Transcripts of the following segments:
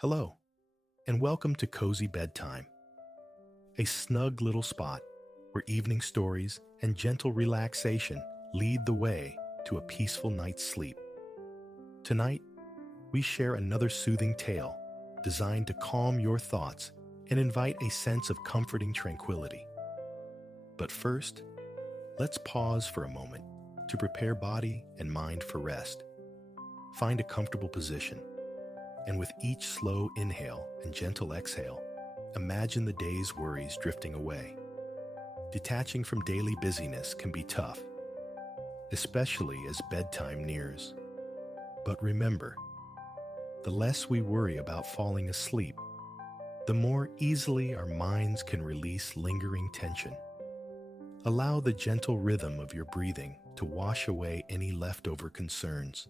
Hello, and welcome to Cozy Bedtime, a snug little spot where evening stories and gentle relaxation lead the way to a peaceful night's sleep. Tonight, we share another soothing tale designed to calm your thoughts and invite a sense of comforting tranquility. But first, let's pause for a moment to prepare body and mind for rest. Find a comfortable position, and with each slow inhale and gentle exhale, imagine the day's worries drifting away. Detaching from daily busyness can be tough, especially as bedtime nears. But remember, the less we worry about falling asleep, the more easily our minds can release lingering tension. Allow the gentle rhythm of your breathing to wash away any leftover concerns,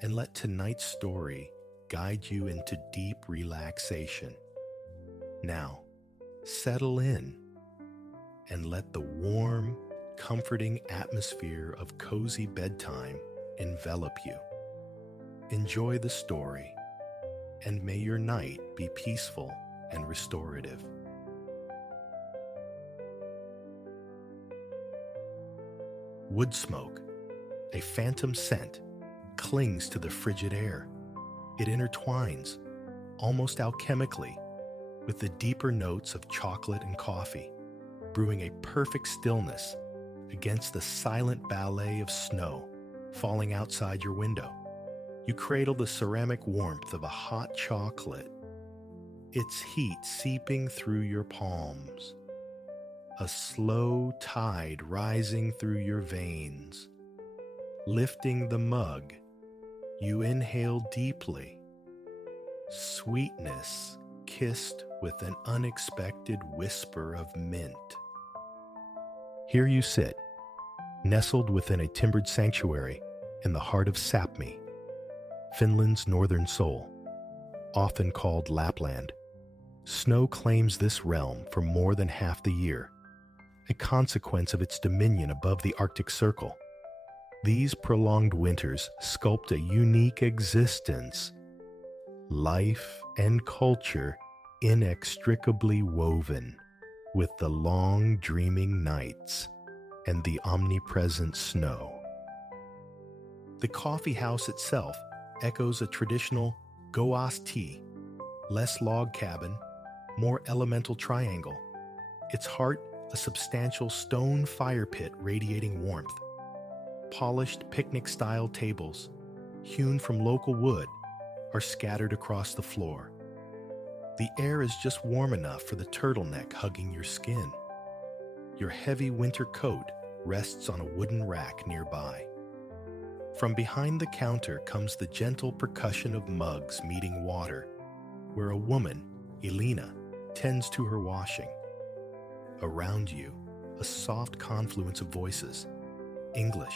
and let tonight's story guide you into deep relaxation. Now, settle in and let the warm, comforting atmosphere of cozy bedtime envelop you. Enjoy the story, and may your night be peaceful and restorative. Wood smoke, a phantom scent, clings to the frigid air. It intertwines, almost alchemically, with the deeper notes of chocolate and coffee, brewing a perfect stillness against the silent ballet of snow falling outside your window. You cradle the ceramic warmth of a hot chocolate, its heat seeping through your palms, a slow tide rising through your veins. Lifting the mug, you inhale deeply, sweetness kissed with an unexpected whisper of mint. Here you sit, nestled within a timbered sanctuary in the heart of Sápmi, Finland's northern soul, often called Lapland. Snow claims this realm for more than half the year, a consequence of its dominion above the Arctic Circle. These prolonged winters sculpt a unique existence, life and culture inextricably woven with the long dreaming nights and the omnipresent snow. The coffee house itself echoes a traditional goasti, less log cabin, more elemental triangle. Its heart, a substantial stone fire pit radiating warmth. Polished picnic-style tables, hewn from local wood, are scattered across the floor. The air is just warm enough for the turtleneck hugging your skin. Your heavy winter coat rests on a wooden rack nearby. From behind the counter comes the gentle percussion of mugs meeting water, where a woman, Elena, tends to her washing. Around you, a soft confluence of voices. English,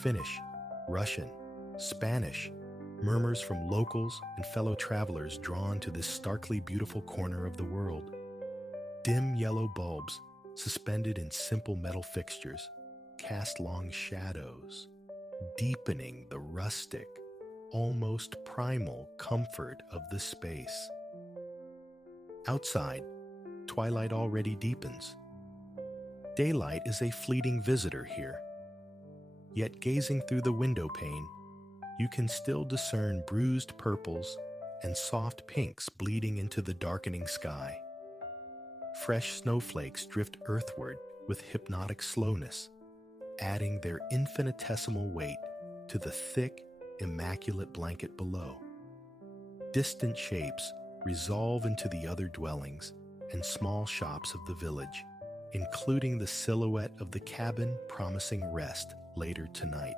Finnish, Russian, Spanish, murmurs from locals and fellow travelers drawn to this starkly beautiful corner of the world. Dim yellow bulbs, suspended in simple metal fixtures, cast long shadows, deepening the rustic, almost primal comfort of the space. Outside, twilight already deepens. Daylight is a fleeting visitor here. Yet gazing through the window pane, you can still discern bruised purples and soft pinks bleeding into the darkening sky. Fresh snowflakes drift earthward with hypnotic slowness, adding their infinitesimal weight to the thick, immaculate blanket below. Distant shapes resolve into the other dwellings and small shops of the village, including the silhouette of the cabin promising rest later tonight.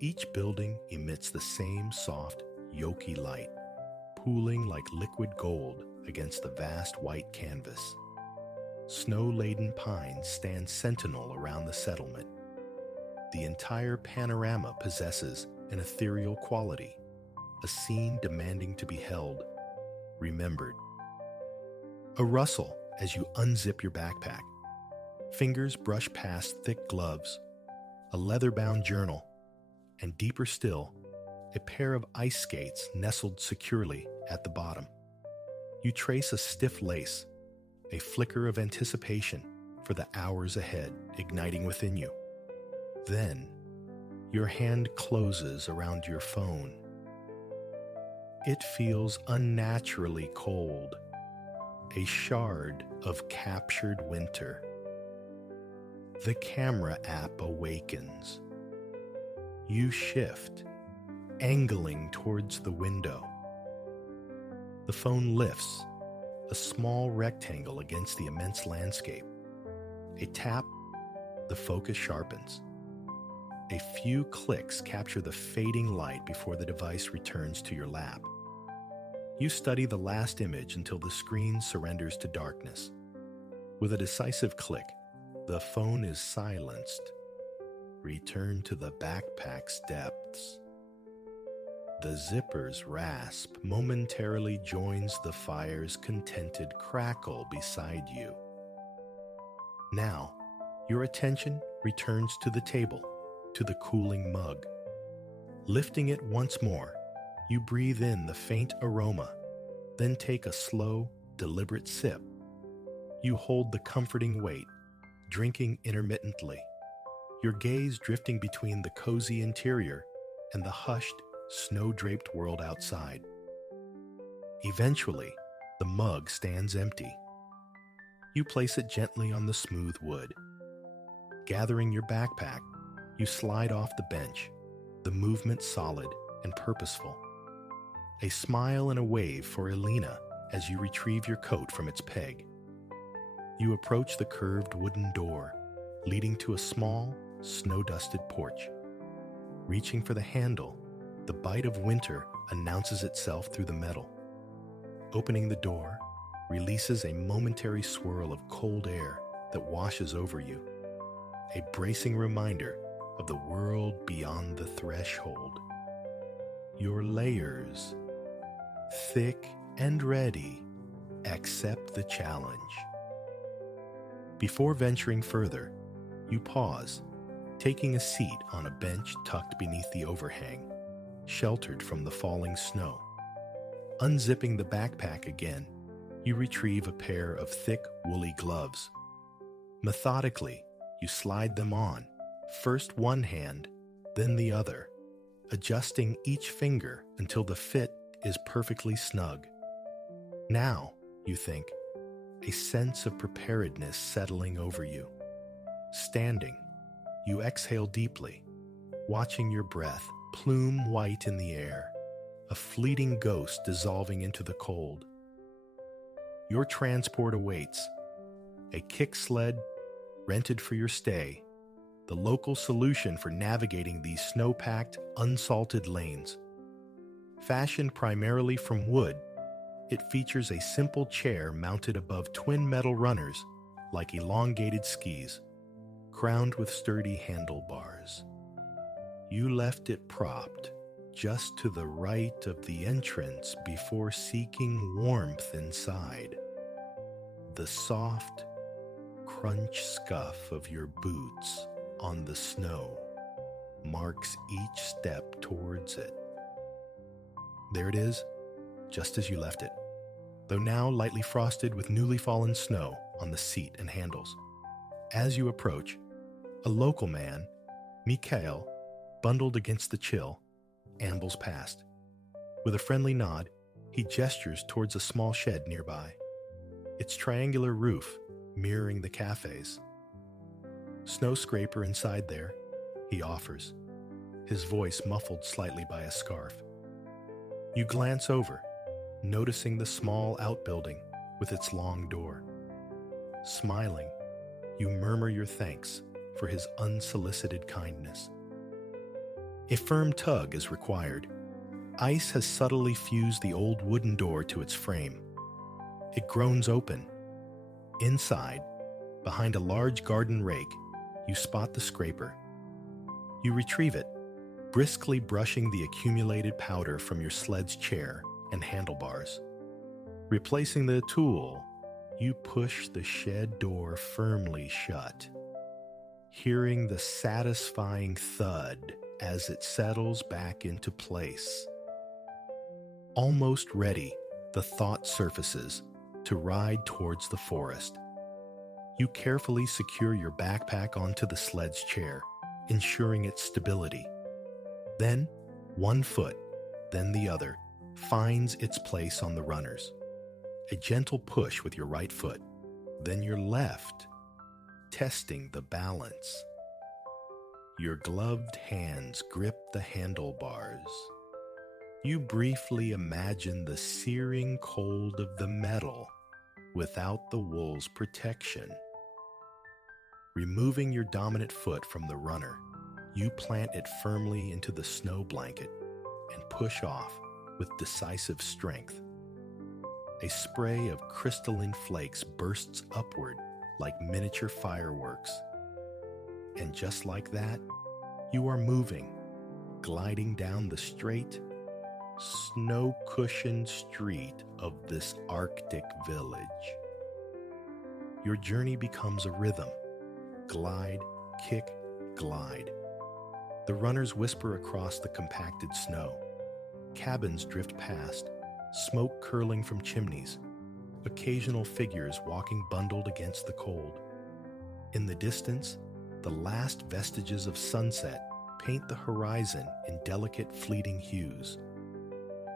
Each building emits the same soft, yolky light, pooling like liquid gold against the vast white canvas. Snow-laden pines stand sentinel around the settlement. The entire panorama possesses an ethereal quality, a scene demanding to be held, remembered. A rustle as you unzip your backpack. Fingers brush past thick gloves, a leather-bound journal, and deeper still, a pair of ice skates nestled securely at the bottom. You trace a stiff lace, a flicker of anticipation for the hours ahead igniting within you. Then, your hand closes around your phone. It feels unnaturally cold, a shard of captured winter. The camera app awakens. You shift, angling towards the window. The phone lifts, a small rectangle against the immense landscape. A tap, the focus sharpens. A few clicks capture the fading light before the device returns to your lap. You study the last image until the screen surrenders to darkness. With a decisive click, the phone is silenced. Return to the backpack's depths. The zipper's rasp momentarily joins the fire's contented crackle beside you. Now, your attention returns to the table, to the cooling mug. Lifting it once more, you breathe in the faint aroma, then take a slow, deliberate sip. You hold the comforting weight, drinking intermittently, your gaze drifting between the cozy interior and the hushed, snow-draped world outside. Eventually, the mug stands empty. You place it gently on the smooth wood. Gathering your backpack, you slide off the bench, the movement solid and purposeful. A smile and a wave for Elena as you retrieve your coat from its peg. You approach the curved wooden door, leading to a small, snow-dusted porch. Reaching for the handle, the bite of winter announces itself through the metal. Opening the door releases a momentary swirl of cold air that washes over you, a bracing reminder of the world beyond the threshold. Your layers, thick and ready, accept the challenge. Before venturing further, you pause, taking a seat on a bench tucked beneath the overhang, sheltered from the falling snow. Unzipping the backpack again, you retrieve a pair of thick, woolly gloves. Methodically, you slide them on, first one hand, then the other, adjusting each finger until the fit is perfectly snug. Now, you think, a sense of preparedness settling over you. Standing, you exhale deeply, watching your breath plume white in the air, a fleeting ghost dissolving into the cold. Your transport awaits, a kick sled rented for your stay, the local solution for navigating these snow-packed, unsalted lanes. Fashioned primarily from wood, it features a simple chair mounted above twin metal runners like elongated skis, crowned with sturdy handlebars. You left it propped just to the right of the entrance before seeking warmth inside. The soft, crunch scuff of your boots on the snow marks each step towards it. There it is, just as you left it, though now lightly frosted with newly fallen snow on the seat and handles. As you approach, a local man, Mikhail, bundled against the chill, ambles past. With a friendly nod, he gestures towards a small shed nearby, its triangular roof mirroring the cafe's. Snow scraper inside there, he offers, his voice muffled slightly by a scarf. You glance over, noticing the small outbuilding with its long door. Smiling, you murmur your thanks for his unsolicited kindness. A firm tug is required. Ice has subtly fused the old wooden door to its frame. It groans open. Inside, behind a large garden rake, you spot the scraper. You retrieve it, briskly brushing the accumulated powder from your sled's chair and handlebars. Replacing the tool, you push the shed door firmly shut, hearing the satisfying thud as it settles back into place. Almost ready The thought surfaces to ride towards the forest. You carefully secure your backpack onto the sled's chair, ensuring its stability. Then, one foot, then the other, finds its place on the runners. A gentle push with your right foot, then your left, testing the balance. Your gloved hands grip the handlebars. You briefly imagine the searing cold of the metal without the wool's protection. Removing your dominant foot from the runner, you plant it firmly into the snow blanket and push off with decisive strength. A spray of crystalline flakes bursts upward like miniature fireworks. And just like that, you are moving, gliding down the straight, snow-cushioned street of this Arctic village. Your journey becomes a rhythm. Glide, kick, glide. The runners whisper across the compacted snow. Cabins drift past, smoke curling from chimneys, occasional figures walking bundled against the cold. In the distance, the last vestiges of sunset paint the horizon in delicate fleeting hues.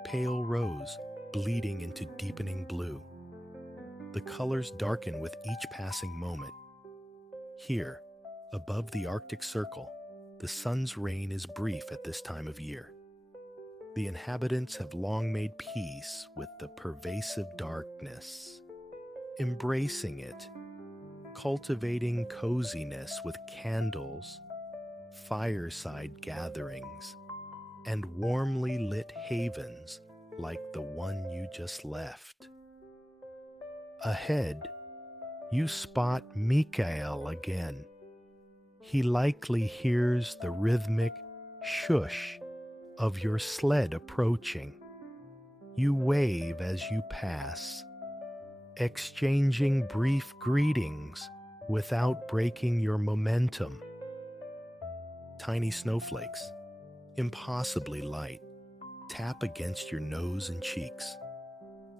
Pale rose bleeding into deepening blue. The colors darken with each passing moment. Here, above the Arctic Circle, the sun's reign is brief at this time of year. The inhabitants have long made peace with the pervasive darkness, embracing it, cultivating coziness with candles, fireside gatherings, and warmly lit havens like the one you just left. Ahead, you spot Mikael again. He likely hears the rhythmic shush of your sled approaching. You wave as you pass, exchanging brief greetings without breaking your momentum. Tiny snowflakes, impossibly light, tap against your nose and cheeks.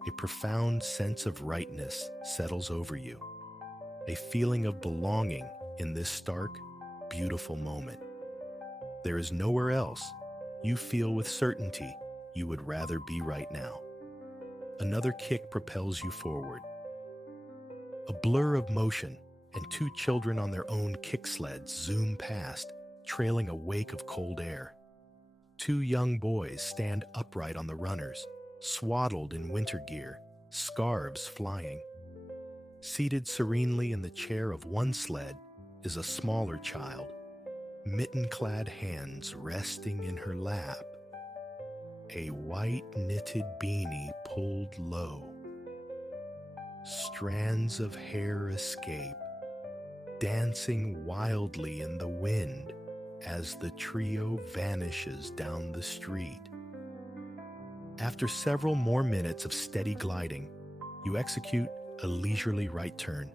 A profound sense of rightness settles over you, a feeling of belonging in this stark, beautiful moment. There is nowhere else you feel with certainty you would rather be right now. Another kick propels you forward. A blur of motion, and two children on their own kick sleds zoom past, trailing a wake of cold air. Two young boys stand upright on the runners, swaddled in winter gear, scarves flying. Seated serenely in the chair of one sled is a smaller child, mitten-clad hands resting in her lap, a white knitted beanie pulled low. Strands of hair escape, dancing wildly in the wind as the trio vanishes down the street. After several more minutes of steady gliding, you execute a leisurely right turn.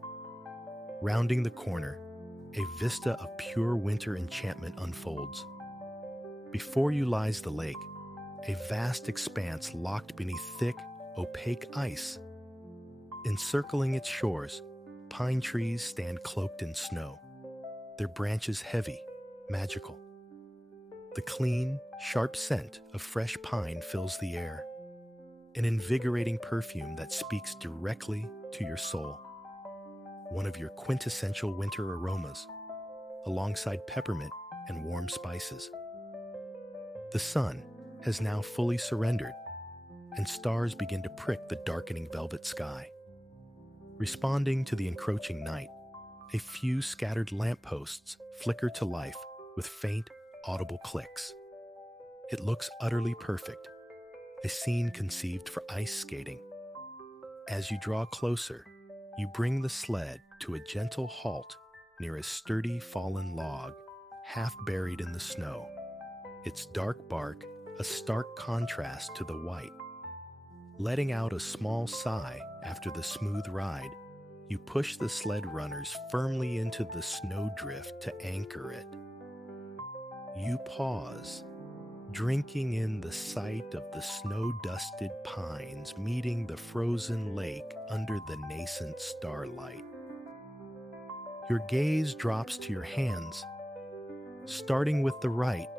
Rounding the corner, a vista of pure winter enchantment unfolds. Before you lies the lake, a vast expanse locked beneath thick, opaque ice. Encircling its shores, pine trees stand cloaked in snow, their branches heavy, magical. The clean, sharp scent of fresh pine fills the air, an invigorating perfume that speaks directly to your soul. One of your quintessential winter aromas, alongside peppermint and warm spices. The sun has now fully surrendered, and stars begin to prick the darkening velvet sky. Responding to the encroaching night, a few scattered lampposts flicker to life with faint, audible clicks. It looks utterly perfect, a scene conceived for ice skating. As you draw closer, you bring the sled to a gentle halt near a sturdy fallen log, half buried in the snow, its dark bark a stark contrast to the white. Letting out a small sigh after the smooth ride, you push the sled runners firmly into the snowdrift to anchor it. You pause, drinking in the sight of the snow-dusted pines meeting the frozen lake under the nascent starlight. Your gaze drops to your hands. Starting with the right,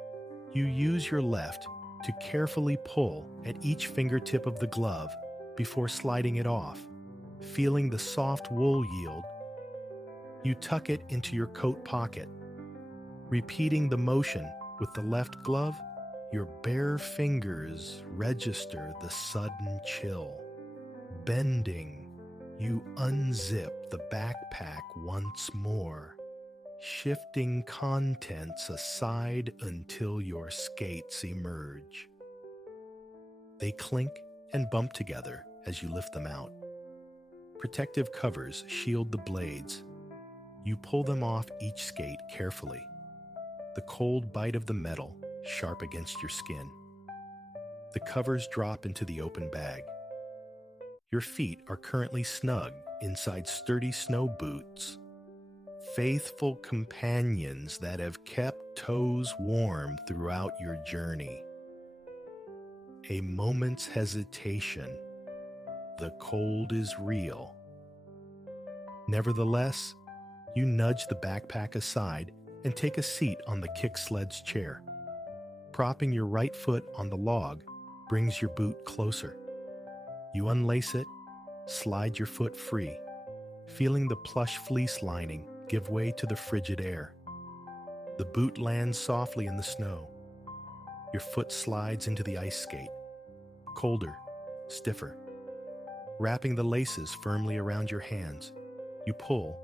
you use your left to carefully pull at each fingertip of the glove before sliding it off, feeling the soft wool yield. You tuck it into your coat pocket. Repeating the motion with the left glove, your bare fingers register the sudden chill. Bending, you unzip the backpack once more, shifting contents aside until your skates emerge. They clink and bump together as you lift them out. Protective covers shield the blades. You pull them off each skate carefully, the cold bite of the metal sharp against your skin. The covers drop into the open bag. Your feet are currently snug inside sturdy snow boots, faithful companions that have kept toes warm throughout your journey. A moment's hesitation. The cold is real. Nevertheless, you nudge the backpack aside and take a seat on the kick sled's chair. Propping your right foot on the log brings your boot closer. You unlace it, slide your foot free, feeling the plush fleece lining give way to the frigid air. The boot lands softly in the snow. Your foot slides into the ice skate, colder, stiffer. Wrapping the laces firmly around your hands, you pull,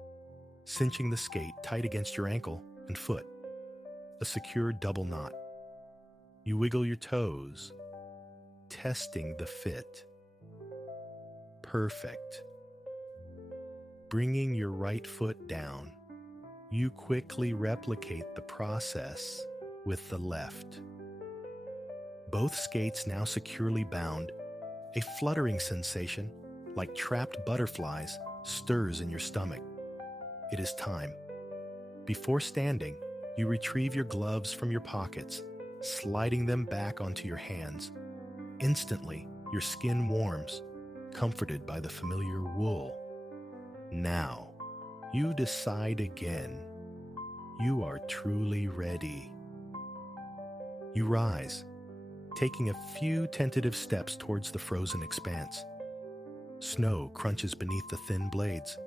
cinching the skate tight against your ankle and foot, a secure double knot. You wiggle your toes, testing the fit. Perfect. Bringing your right foot down, you quickly replicate the process with the left. Both skates now securely bound, a fluttering sensation, like trapped butterflies, stirs in your stomach. It is time. Before standing, you retrieve your gloves from your pockets, sliding them back onto your hands. Instantly, your skin warms, comforted by the familiar wool. Now, you decide again. You are truly ready. You rise, taking a few tentative steps towards the frozen expanse. Snow crunches beneath the thin blades.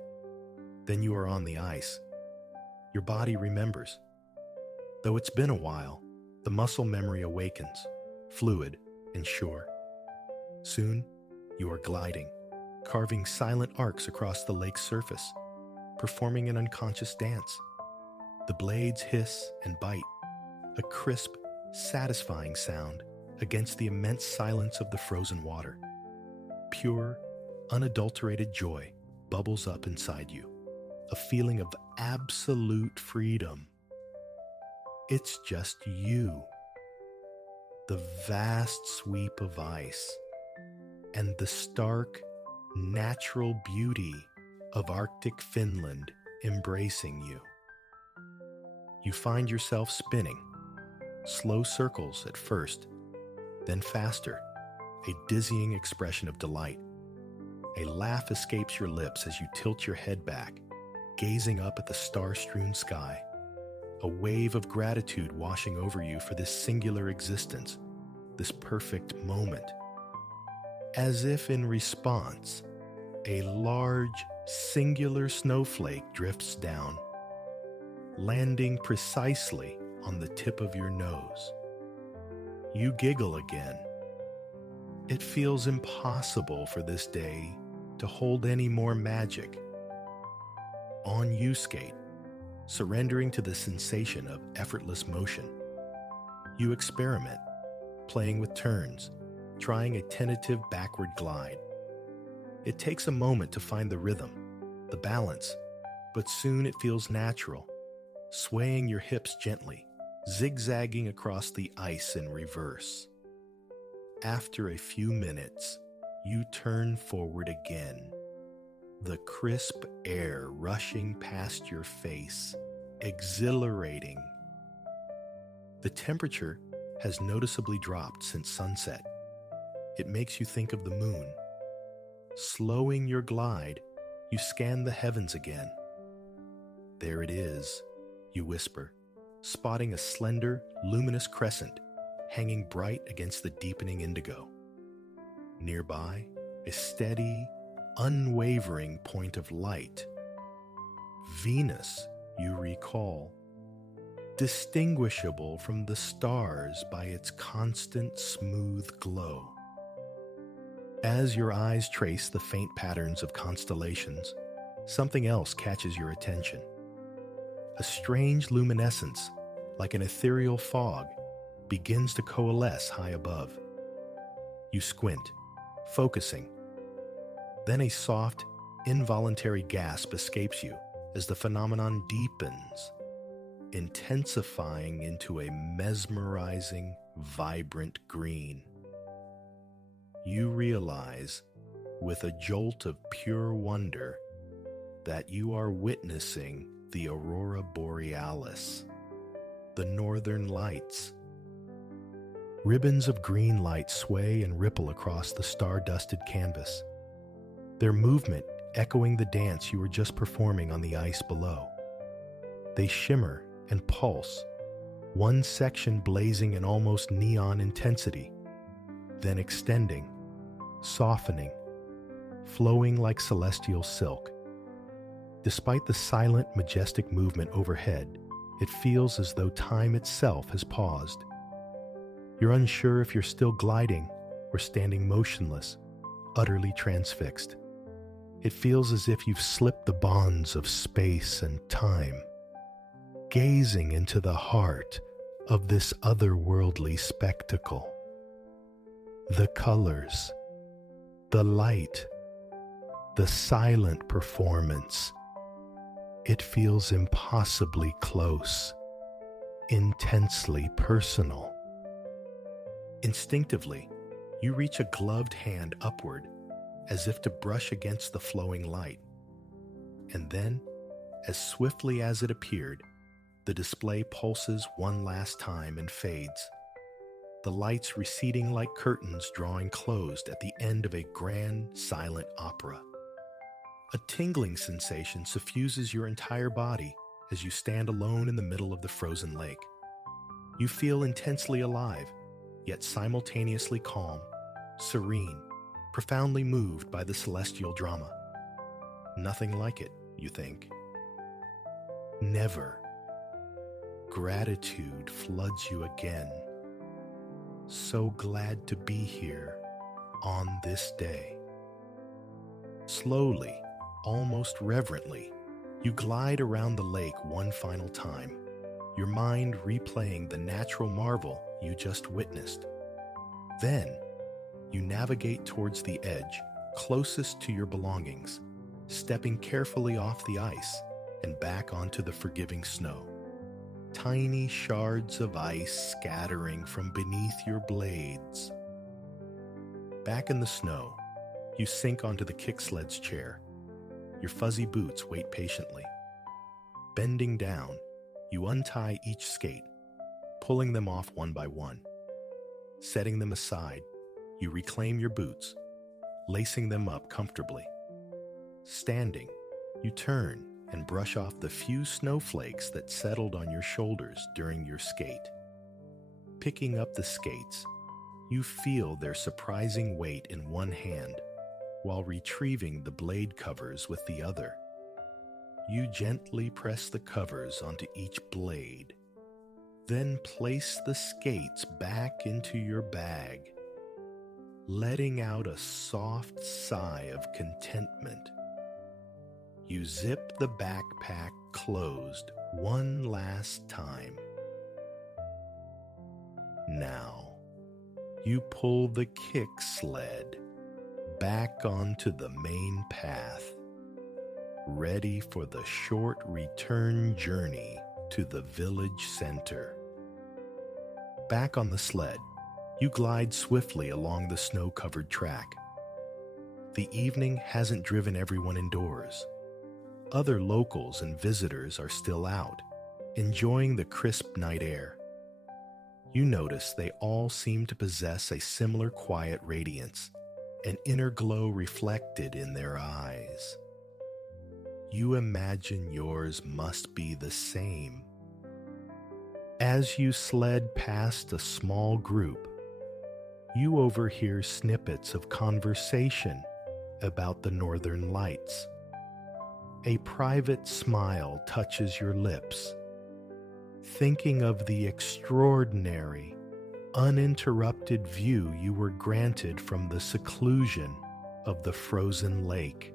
Then you are on the ice. Your body remembers. Though it's been a while, the muscle memory awakens, fluid and sure. Soon, you are gliding, carving silent arcs across the lake's surface, performing an unconscious dance. The blades hiss and bite, a crisp, satisfying sound against the immense silence of the frozen water. Pure, unadulterated joy bubbles up inside you, a feeling of absolute freedom. It's just you, the vast sweep of ice, and the stark, natural beauty of Arctic Finland embracing you. You find yourself spinning, slow circles at first, then faster, a dizzying expression of delight. A laugh escapes your lips as you tilt your head back, gazing up at the star-strewn sky, a wave of gratitude washing over you for this singular existence, this perfect moment. As if in response, a large, singular snowflake drifts down, landing precisely on the tip of your nose. You giggle again. It feels impossible for this day to hold any more magic. On you skate, surrendering to the sensation of effortless motion. You experiment, playing with turns, trying a tentative backward glide. It takes a moment to find the rhythm, the balance, but soon it feels natural, swaying your hips gently, zigzagging across the ice in reverse. After a few minutes, you turn forward again, the crisp air rushing past your face, exhilarating. The temperature has noticeably dropped since sunset. It makes you think of the moon. Slowing your glide, you scan the heavens again. There it is, you whisper, spotting a slender, luminous crescent hanging bright against the deepening indigo. Nearby, a steady, unwavering point of light. Venus, you recall, distinguishable from the stars by its constant smooth glow. As your eyes trace the faint patterns of constellations, something else catches your attention. A strange luminescence, like an ethereal fog, begins to coalesce high above. You squint, focusing. Then a soft, involuntary gasp escapes you as the phenomenon deepens, intensifying into a mesmerizing, vibrant green. You realize, with a jolt of pure wonder, that you are witnessing the aurora borealis, the northern lights. Ribbons of green light sway and ripple across the star-dusted canvas, their movement echoing the dance you were just performing on the ice below. They shimmer and pulse, one section blazing in almost neon intensity, then extending, softening, flowing like celestial silk. Despite the silent, majestic movement overhead, it feels as though time itself has paused. You're unsure if you're still gliding or standing motionless, utterly transfixed. It feels as if you've slipped the bonds of space and time, gazing into the heart of this otherworldly spectacle. The colors, the light, the silent performance. It feels impossibly close, intensely personal. Instinctively, you reach a gloved hand upward, as if to brush against the flowing light. And then, as swiftly as it appeared, the display pulses one last time and fades, the lights receding like curtains drawing closed at the end of a grand, silent opera. A tingling sensation suffuses your entire body as you stand alone in the middle of the frozen lake. You feel intensely alive, yet simultaneously calm, serene, profoundly moved by the celestial drama. Nothing like it, you think. Never. Gratitude floods you again. So glad to be here on this day. Slowly, almost reverently, you glide around the lake one final time, your mind replaying the natural marvel you just witnessed. Then, you navigate towards the edge, closest to your belongings, stepping carefully off the ice and back onto the forgiving snow. Tiny shards of ice scattering from beneath your blades. Back in the snow, you sink onto the kick-sled's chair. Your fuzzy boots wait patiently. Bending down, you untie each skate, pulling them off one by one. Setting them aside, you reclaim your boots, lacing them up comfortably. Standing, you turn and brush off the few snowflakes that settled on your shoulders during your skate. Picking up the skates, you feel their surprising weight in one hand, while retrieving the blade covers with the other. You gently press the covers onto each blade, then place the skates back into your bag, letting out a soft sigh of contentment. You zip the backpack closed one last time. Now, you pull the kick sled back onto the main path, ready for the short return journey to the village center. Back on the sled, you glide swiftly along the snow-covered track. The evening hasn't driven everyone indoors. Other locals and visitors are still out, enjoying the crisp night air. You notice they all seem to possess a similar quiet radiance, an inner glow reflected in their eyes. You imagine yours must be the same. As you sled past a small group, you overhear snippets of conversation about the northern lights. A private smile touches your lips, thinking of the extraordinary, uninterrupted view you were granted from the seclusion of the frozen lake.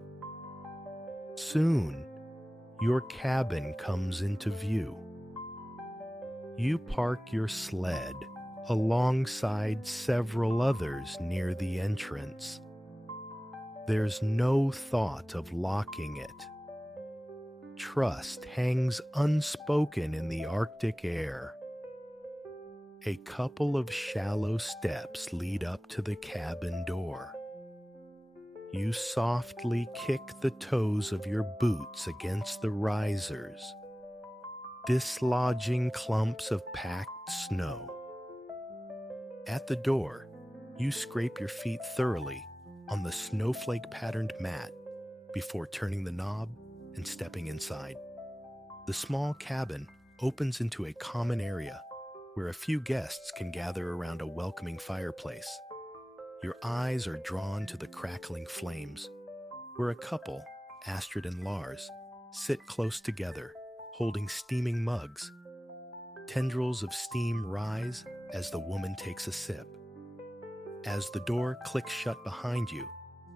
Soon, your cabin comes into view. You park your sled alongside several others near the entrance. There's no thought of locking it. Trust hangs unspoken in the Arctic air. A couple of shallow steps lead up to the cabin door. You softly kick the toes of your boots against the risers, dislodging clumps of packed snow. At the door, you scrape your feet thoroughly on the snowflake-patterned mat before turning the knob and stepping inside. The small cabin opens into a common area where a few guests can gather around a welcoming fireplace. Your eyes are drawn to the crackling flames, where a couple, Astrid and Lars, sit close together, holding steaming mugs. Tendrils of steam rise as the woman takes a sip. As the door clicks shut behind you,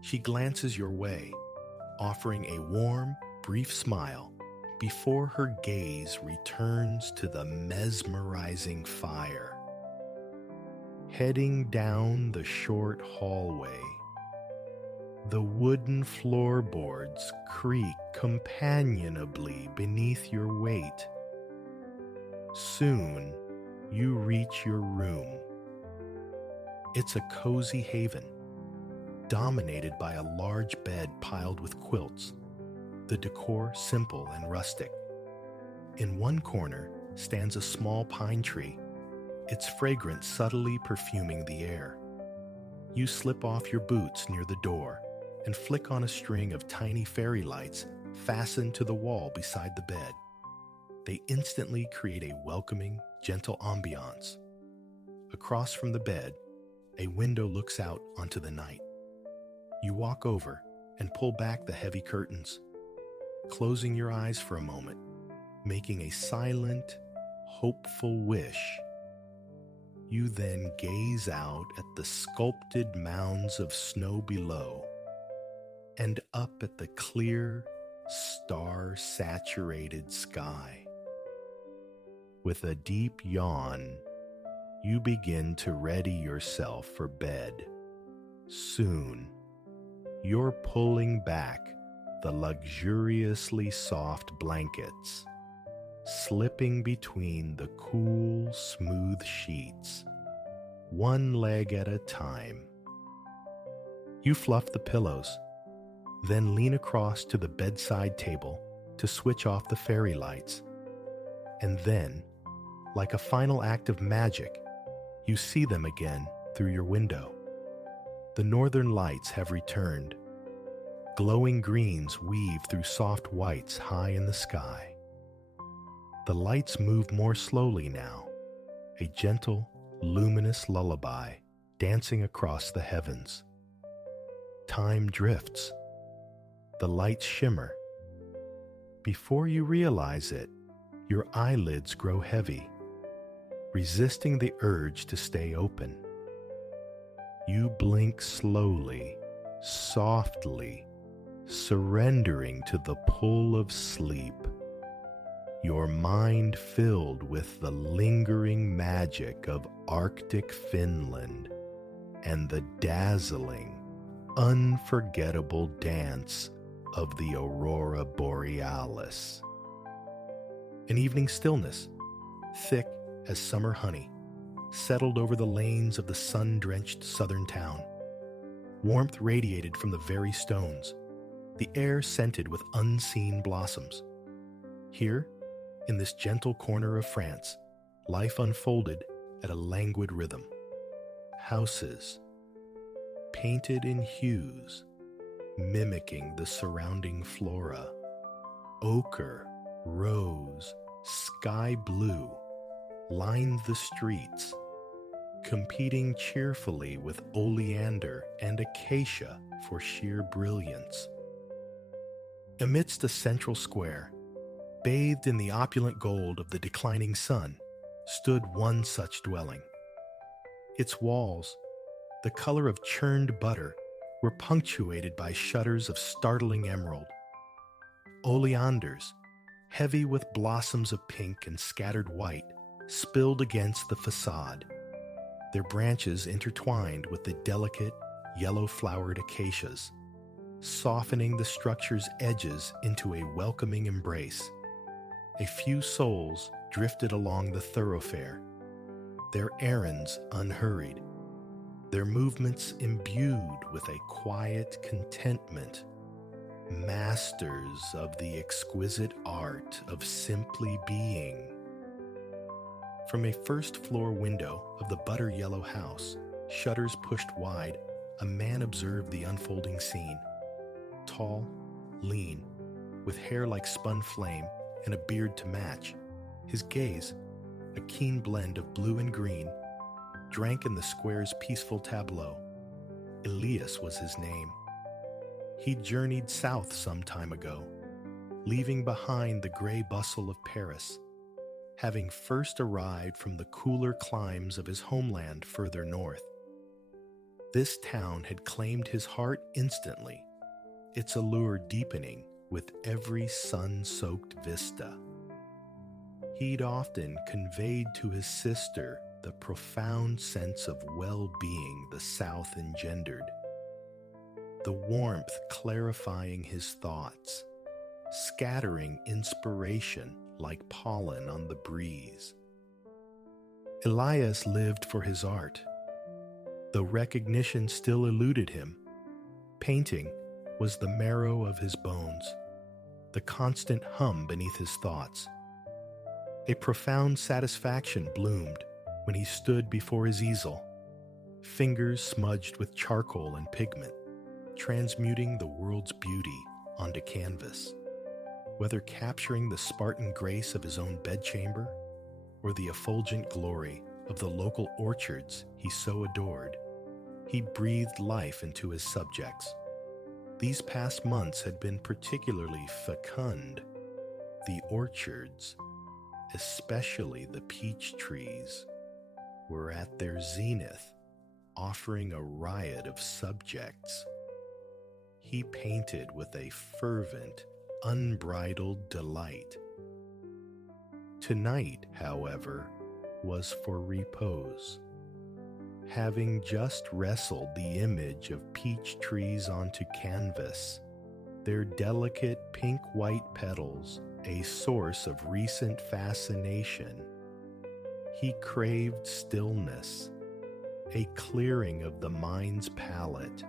she glances your way, offering a warm, brief smile before her gaze returns to the mesmerizing fire. Heading down the short hallway, the wooden floorboards creak companionably beneath your weight. Soon, you reach your room. It's a cozy haven, dominated by a large bed piled with quilts, the decor simple and rustic. In one corner stands a small pine tree, its fragrance subtly perfuming the air. You slip off your boots near the door and flick on a string of tiny fairy lights fastened to the wall beside the bed. They instantly create a welcoming, gentle ambiance. Across from the bed, a window looks out onto the night. You walk over and pull back the heavy curtains, closing your eyes for a moment, making a silent, hopeful wish. You then gaze out at the sculpted mounds of snow below and up at the clear, star-saturated sky. With a deep yawn, you begin to ready yourself for bed. Soon, you're pulling back the luxuriously soft blankets, slipping between the cool, smooth sheets, one leg at a time. You fluff the pillows, then lean across to the bedside table to switch off the fairy lights. And then, like a final act of magic, you see them again through your window. The northern lights have returned. Glowing greens weave through soft whites high in the sky. The lights move more slowly now, a gentle, luminous lullaby dancing across the heavens. Time drifts. The lights shimmer. Before you realize it, your eyelids grow heavy, resisting the urge to stay open. You blink slowly, softly, surrendering to the pull of sleep, your mind filled with the lingering magic of Arctic Finland and the dazzling, unforgettable dance of the aurora borealis. An evening stillness, thick as summer honey, settled over the lanes of the sun-drenched southern town. Warmth radiated from the very stones, the air scented with unseen blossoms. Here, in this gentle corner of France, life unfolded at a languid rhythm. Houses, painted in hues, mimicking the surrounding flora. Ochre, rose, sky blue lined the streets, competing cheerfully with oleander and acacia for sheer brilliance. Amidst a central square, bathed in the opulent gold of the declining sun, stood one such dwelling. Its walls, the color of churned butter, were punctuated by shutters of startling emerald. Oleanders, heavy with blossoms of pink and scattered white, spilled against the facade, their branches intertwined with the delicate, yellow-flowered acacias, softening the structure's edges into a welcoming embrace. A few souls drifted along the thoroughfare, their errands unhurried, their movements imbued with a quiet contentment, masters of the exquisite art of simply being. From a first-floor window of the butter-yellow house, shutters pushed wide, a man observed the unfolding scene. Tall, lean, with hair like spun flame and a beard to match, his gaze, a keen blend of blue and green, drank in the square's peaceful tableau. Elias was his name. He journeyed south some time ago, leaving behind the gray bustle of Paris, having first arrived from the cooler climes of his homeland further north. This town had claimed his heart instantly, its allure deepening with every sun-soaked vista. He'd often conveyed to his sister the profound sense of well-being the South engendered, the warmth clarifying his thoughts, scattering inspiration like pollen on the breeze. Elias lived for his art. Though recognition still eluded him, painting was the marrow of his bones, the constant hum beneath his thoughts. A profound satisfaction bloomed when he stood before his easel, fingers smudged with charcoal and pigment, transmuting the world's beauty onto canvas. Whether capturing the Spartan grace of his own bedchamber or the effulgent glory of the local orchards he so adored, he breathed life into his subjects. These past months had been particularly fecund. The orchards, especially the peach trees, were at their zenith, offering a riot of subjects. He painted with a fervent, unbridled delight. Tonight, however, was for repose. Having just wrestled the image of peach trees onto canvas, their delicate pink-white petals a source of recent fascination, he craved stillness, a clearing of the mind's palette.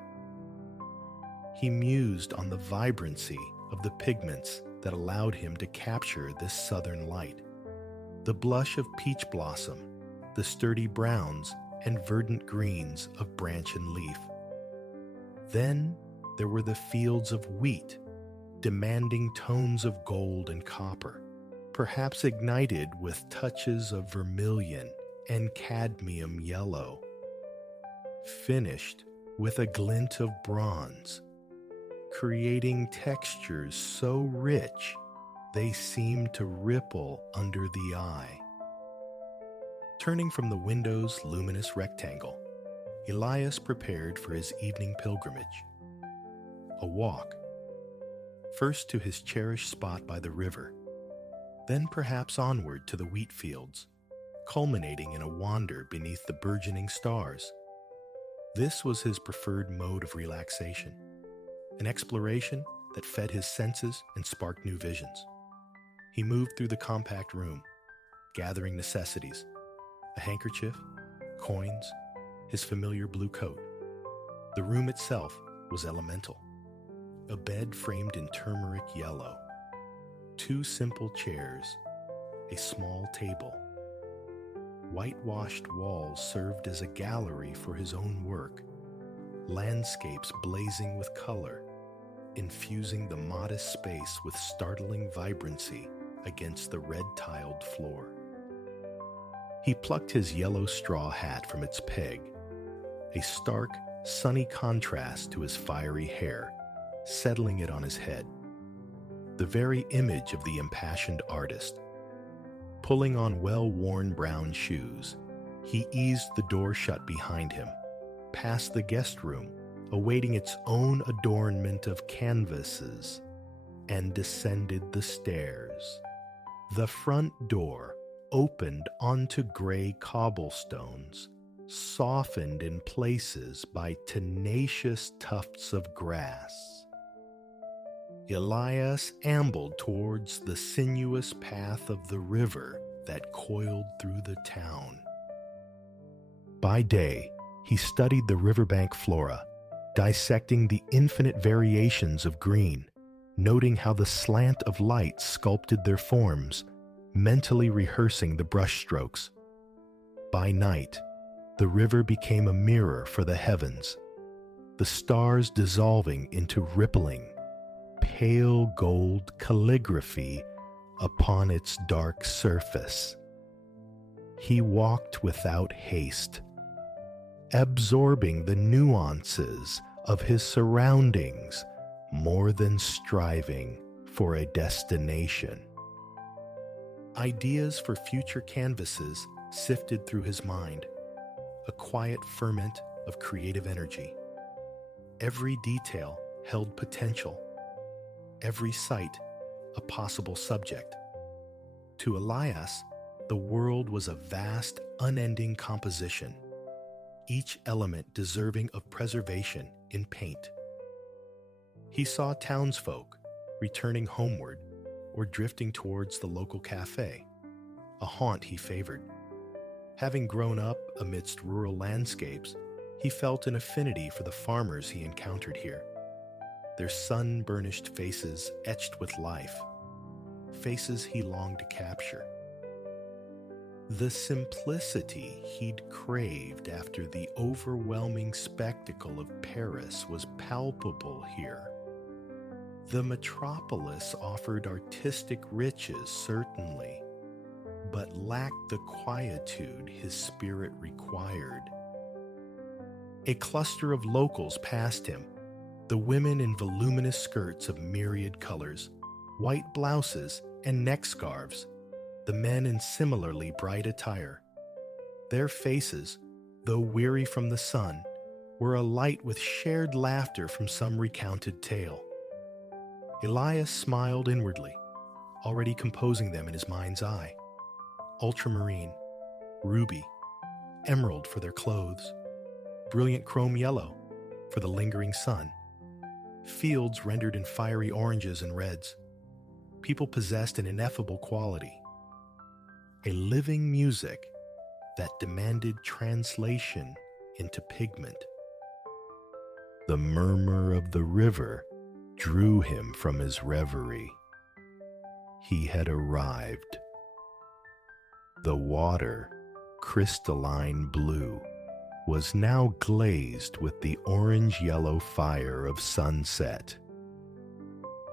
He mused on the vibrancy of the pigments that allowed him to capture this southern light. The blush of peach blossom, the sturdy browns and verdant greens of branch and leaf. Then there were the fields of wheat, demanding tones of gold and copper, perhaps ignited with touches of vermilion and cadmium yellow, finished with a glint of bronze, creating textures so rich they seemed to ripple under the eye. Turning from the window's luminous rectangle, Elias prepared for his evening pilgrimage. A walk, first to his cherished spot by the river, then perhaps onward to the wheat fields, culminating in a wander beneath the burgeoning stars. This was his preferred mode of relaxation, an exploration that fed his senses and sparked new visions. He moved through the compact room, gathering necessities, a handkerchief, coins, his familiar blue coat. The room itself was elemental. A bed framed in turmeric yellow, 2 simple chairs, a small table. Whitewashed walls served as a gallery for his own work, landscapes blazing with color, infusing the modest space with startling vibrancy against the red-tiled floor. He plucked his yellow straw hat from its peg, a stark, sunny contrast to his fiery hair, settling it on his head, the very image of the impassioned artist. Pulling on well-worn brown shoes, he eased the door shut behind him, past the guest room, awaiting its own adornment of canvases, and descended the stairs. The front door opened onto gray cobblestones, softened in places by tenacious tufts of grass. Elias ambled towards the sinuous path of the river that coiled through the town. By day, he studied the riverbank flora, dissecting the infinite variations of green, noting how the slant of light sculpted their forms, mentally rehearsing the brushstrokes. By night, the river became a mirror for the heavens, the stars dissolving into rippling, pale gold calligraphy upon its dark surface. He walked without haste, absorbing the nuances of his surroundings more than striving for a destination. Ideas for future canvases sifted through his mind, a quiet ferment of creative energy. Every detail held potential, every site a possible subject. To Elias, the world was a vast, unending composition, each element deserving of preservation in paint. He saw townsfolk returning homeward or drifting towards the local cafe, a haunt he favored. Having grown up amidst rural landscapes, he felt an affinity for the farmers he encountered here, their sun-burnished faces etched with life, faces he longed to capture. The simplicity he'd craved after the overwhelming spectacle of Paris was palpable here. The metropolis offered artistic riches, certainly, but lacked the quietude his spirit required. A cluster of locals passed him, the women in voluminous skirts of myriad colors, white blouses and neck scarves, the men in similarly bright attire. Their faces, though weary from the sun, were alight with shared laughter from some recounted tale. Elias smiled inwardly, already composing them in his mind's eye. Ultramarine, ruby, emerald for their clothes, brilliant chrome yellow for the lingering sun, fields rendered in fiery oranges and reds. People possessed an ineffable quality, a living music that demanded translation into pigment. The murmur of the river drew him from his reverie. He had arrived. The water, crystalline blue, was now glazed with the orange-yellow fire of sunset.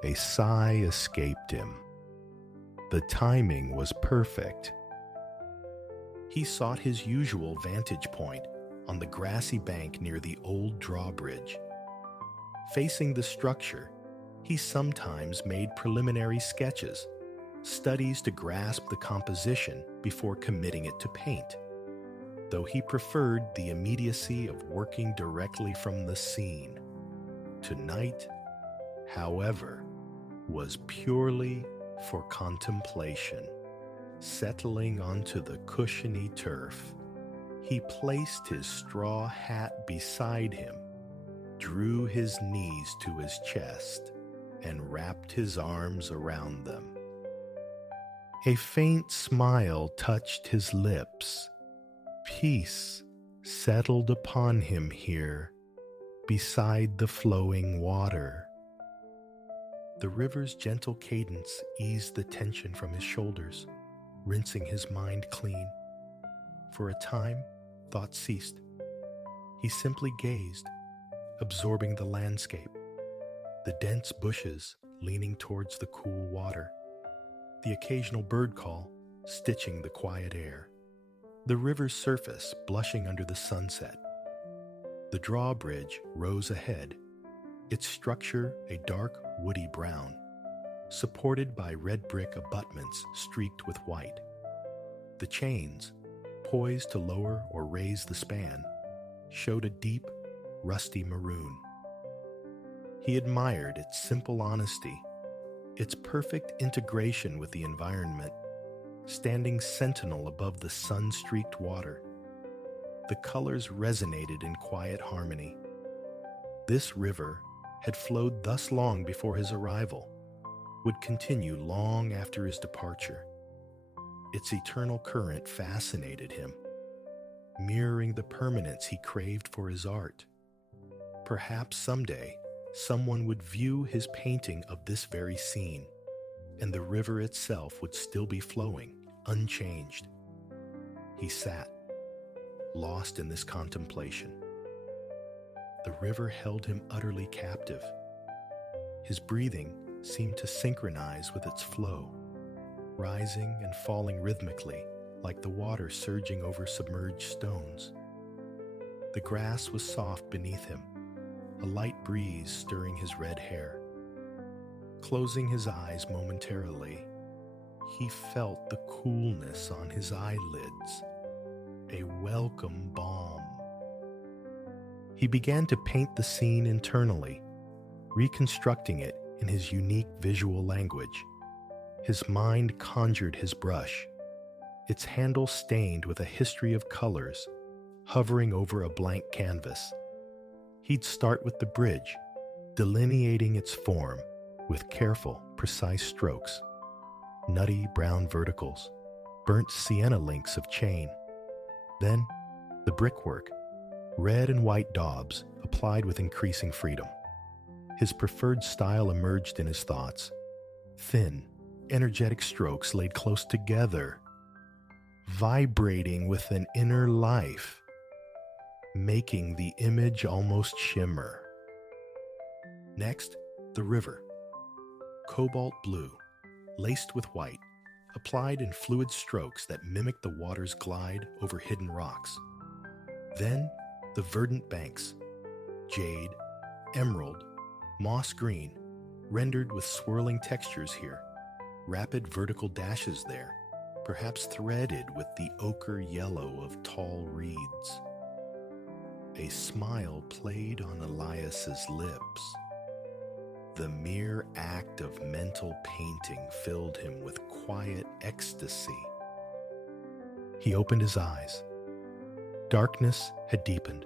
A sigh escaped him. The timing was perfect. He sought his usual vantage point on the grassy bank near the old drawbridge. Facing the structure, he sometimes made preliminary sketches, studies to grasp the composition before committing it to paint, though he preferred the immediacy of working directly from the scene. Tonight, however, was purely for contemplation. Settling onto the cushiony turf, he placed his straw hat beside him, drew his knees to his chest, and wrapped his arms around them. A faint smile touched his lips. Peace settled upon him here, beside the flowing water. The river's gentle cadence eased the tension from his shoulders, rinsing his mind clean. For a time, thought ceased. He simply gazed, absorbing the landscape, the dense bushes leaning towards the cool water, the occasional bird call stitching the quiet air, the river's surface blushing under the sunset. The drawbridge rose ahead, its structure a dark, woody brown, supported by red brick abutments streaked with white. The chains, poised to lower or raise the span, showed a deep, rusty maroon. He admired its simple honesty, its perfect integration with the environment, standing sentinel above the sun-streaked water. The colors resonated in quiet harmony. This river had flowed thus long before his arrival, would continue long after his departure. Its eternal current fascinated him, mirroring the permanence he craved for his art. Perhaps someday, someone would view his painting of this very scene, and the river itself would still be flowing, unchanged. He sat, lost in this contemplation. The river held him utterly captive. His breathing seemed to synchronize with its flow, rising and falling rhythmically like the water surging over submerged stones. The grass was soft beneath him, a light breeze stirring his red hair. Closing his eyes momentarily, he felt the coolness on his eyelids, a welcome balm. He began to paint the scene internally, reconstructing it in his unique visual language. His mind conjured his brush, its handle stained with a history of colors, hovering over a blank canvas. He'd start with the bridge, delineating its form with careful, precise strokes, nutty brown verticals, burnt sienna links of chain. Then, the brickwork, red and white daubs applied with increasing freedom. His preferred style emerged in his thoughts, thin, energetic strokes laid close together, vibrating with an inner life, making the image almost shimmer. Next, the river, cobalt blue, laced with white, applied in fluid strokes that mimicked the water's glide over hidden rocks. Then, the verdant banks, jade, emerald, moss green, rendered with swirling textures here, rapid vertical dashes there, perhaps threaded with the ochre yellow of tall reeds. A smile played on Elias's lips. The mere act of mental painting filled him with quiet ecstasy. He opened his eyes. Darkness had deepened.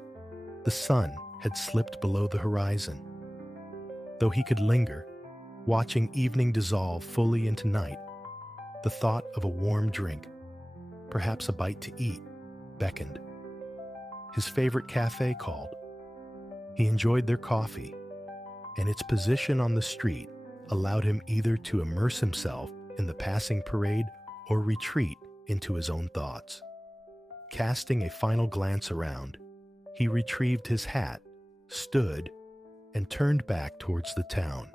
The sun had slipped below the horizon. Though he could linger, watching evening dissolve fully into night, the thought of a warm drink, perhaps a bite to eat, beckoned. His favorite cafe called. He enjoyed their coffee, and its position on the street allowed him either to immerse himself in the passing parade or retreat into his own thoughts. Casting a final glance around, he retrieved his hat, stood, and turned back towards the town,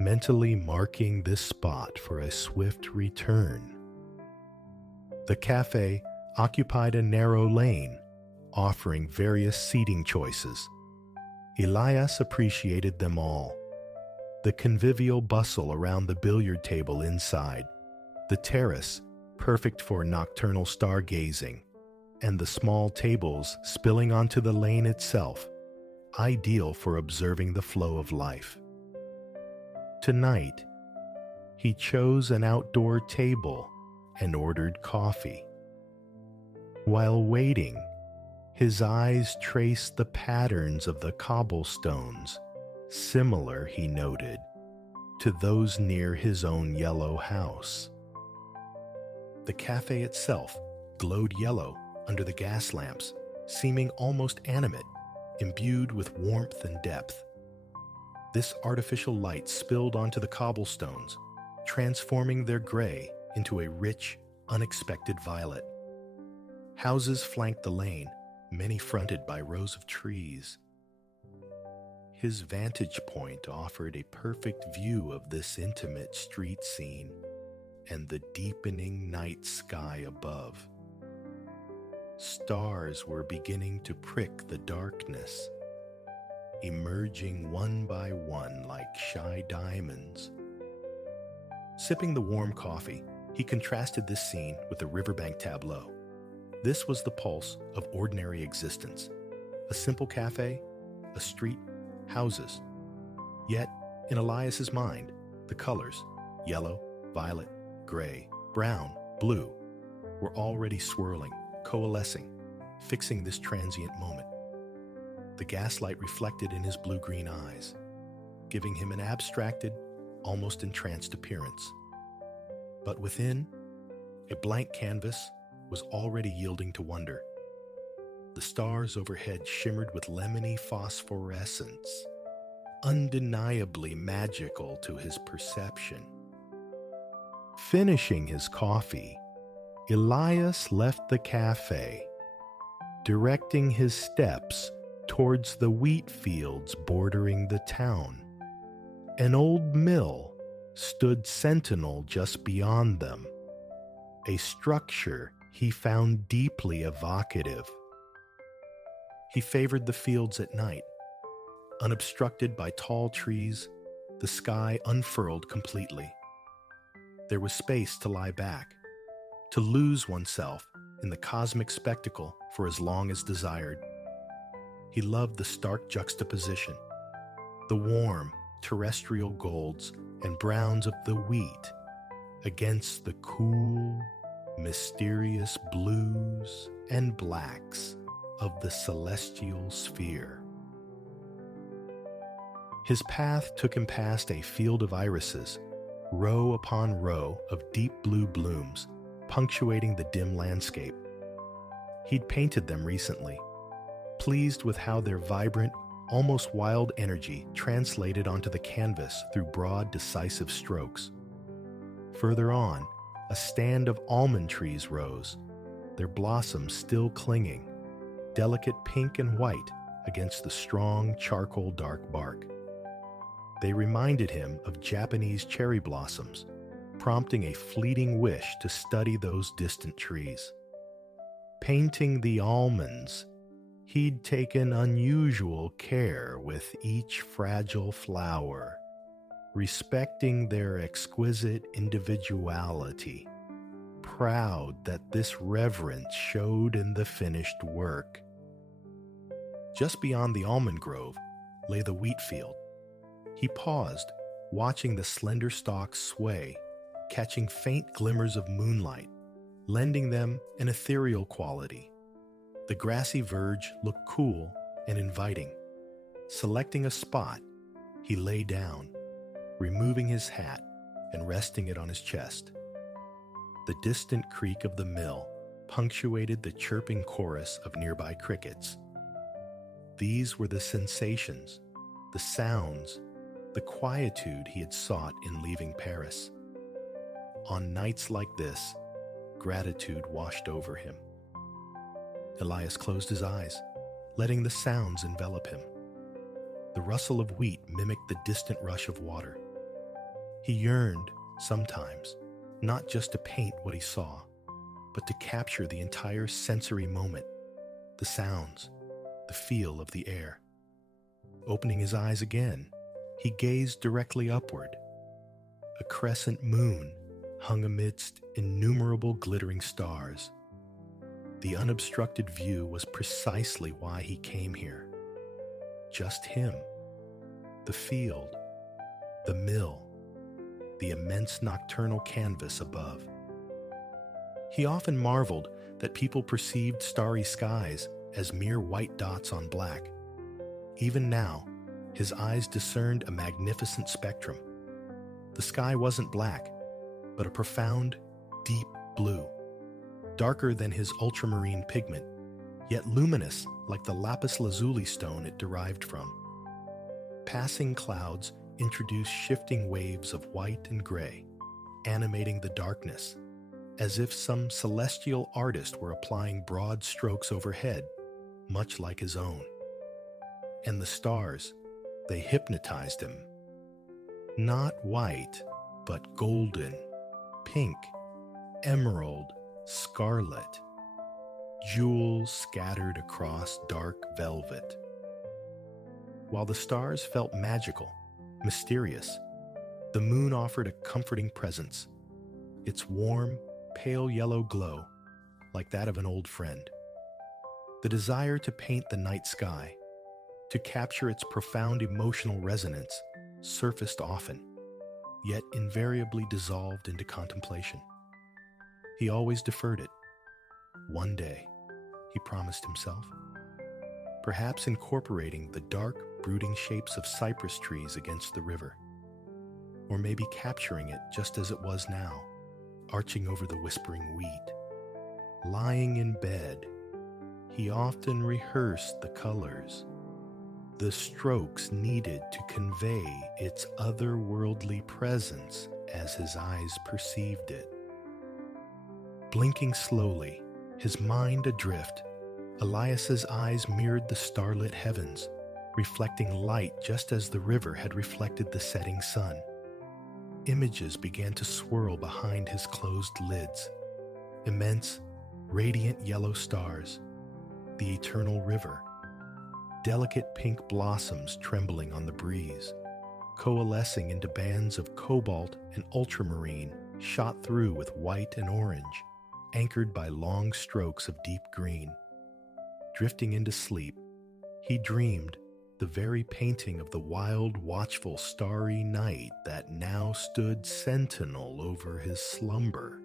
mentally marking this spot for a swift return. The cafe occupied a narrow lane, offering various seating choices. Elias appreciated them all. The convivial bustle around the billiard table inside, the terrace, perfect for nocturnal stargazing, and the small tables spilling onto the lane itself, ideal for observing the flow of life. Tonight, he chose an outdoor table and ordered coffee. While waiting, his eyes traced the patterns of the cobblestones, similar, he noted, to those near his own yellow house. The cafe itself glowed yellow under the gas lamps, seeming almost animate, imbued with warmth and depth. This artificial light spilled onto the cobblestones, transforming their gray into a rich, unexpected violet. Houses flanked the lane, many fronted by rows of trees. His vantage point offered a perfect view of this intimate street scene and the deepening night sky above. Stars were beginning to prick the darkness, emerging one by one like shy diamonds. Sipping the warm coffee, he contrasted this scene with the riverbank tableau. This was the pulse of ordinary existence. A simple cafe, a street, houses. Yet, in Elias's mind, the colors, yellow, violet, gray, brown, blue, were already swirling, coalescing, fixing this transient moment. The gaslight reflected in his blue-green eyes, giving him an abstracted, almost entranced appearance. But within, a blank canvas was already yielding to wonder. The stars overhead shimmered with lemony phosphorescence, undeniably magical to his perception. Finishing his coffee, Elias left the cafe, directing his steps towards the wheat fields bordering the town. An old mill stood sentinel just beyond them, a structure he found deeply evocative. He favored the fields at night, unobstructed by tall trees, the sky unfurled completely. There was space to lie back, to lose oneself in the cosmic spectacle for as long as desired. He loved the stark juxtaposition, the warm, terrestrial golds and browns of the wheat against the cool, mysterious blues and blacks of the celestial sphere. His path took him past a field of irises, row upon row of deep blue blooms, punctuating the dim landscape. He'd painted them recently, pleased with how their vibrant, almost wild energy translated onto the canvas through broad, decisive strokes. Further on, a stand of almond trees rose, their blossoms still clinging, delicate pink and white against the strong charcoal dark bark. They reminded him of Japanese cherry blossoms, prompting a fleeting wish to study those distant trees. Painting the almonds, he'd taken unusual care with each fragile flower, respecting their exquisite individuality, proud that this reverence showed in the finished work. Just beyond the almond grove lay the wheat field. He paused, watching the slender stalks sway, catching faint glimmers of moonlight, lending them an ethereal quality. The grassy verge looked cool and inviting. Selecting a spot, he lay down, removing his hat and resting it on his chest. The distant creak of the mill punctuated the chirping chorus of nearby crickets. These were the sensations, the sounds, the quietude he had sought in leaving Paris. On nights like this, gratitude washed over him. Elias closed his eyes, letting the sounds envelop him. The rustle of wheat mimicked the distant rush of water. He yearned, sometimes, not just to paint what he saw, but to capture the entire sensory moment, the sounds, the feel of the air. Opening his eyes again, he gazed directly upward. A crescent moon hung amidst innumerable glittering stars. The unobstructed view was precisely why he came here. Just him, the field, the mill, the immense nocturnal canvas above. He often marveled that people perceived starry skies as mere white dots on black. Even now, his eyes discerned a magnificent spectrum. The sky wasn't black, but a profound, deep blue, darker than his ultramarine pigment, yet luminous like the lapis lazuli stone it derived from. Passing clouds introduced shifting waves of white and gray, animating the darkness, as if some celestial artist were applying broad strokes overhead, much like his own. And the stars, they hypnotized him. Not white, but golden, pink, emerald, scarlet, jewels scattered across dark velvet. While the stars felt magical, mysterious, the moon offered a comforting presence, its warm, pale yellow glow, like that of an old friend. The desire to paint the night sky, to capture its profound emotional resonance, surfaced often, yet invariably dissolved into contemplation. He always deferred it. One day, he promised himself, perhaps incorporating the dark, brooding shapes of cypress trees against the river, or maybe capturing it just as it was now, arching over the whispering wheat. Lying in bed, he often rehearsed the colors, the strokes needed to convey its otherworldly presence as his eyes perceived it. Blinking slowly, his mind adrift, Elias's eyes mirrored the starlit heavens, reflecting light just as the river had reflected the setting sun. Images began to swirl behind his closed lids. Immense, radiant yellow stars, the eternal river, delicate pink blossoms trembling on the breeze, coalescing into bands of cobalt and ultramarine shot through with white and orange, anchored by long strokes of deep green. Drifting into sleep, he dreamed the very painting of the wild, watchful, starry night that now stood sentinel over his slumber.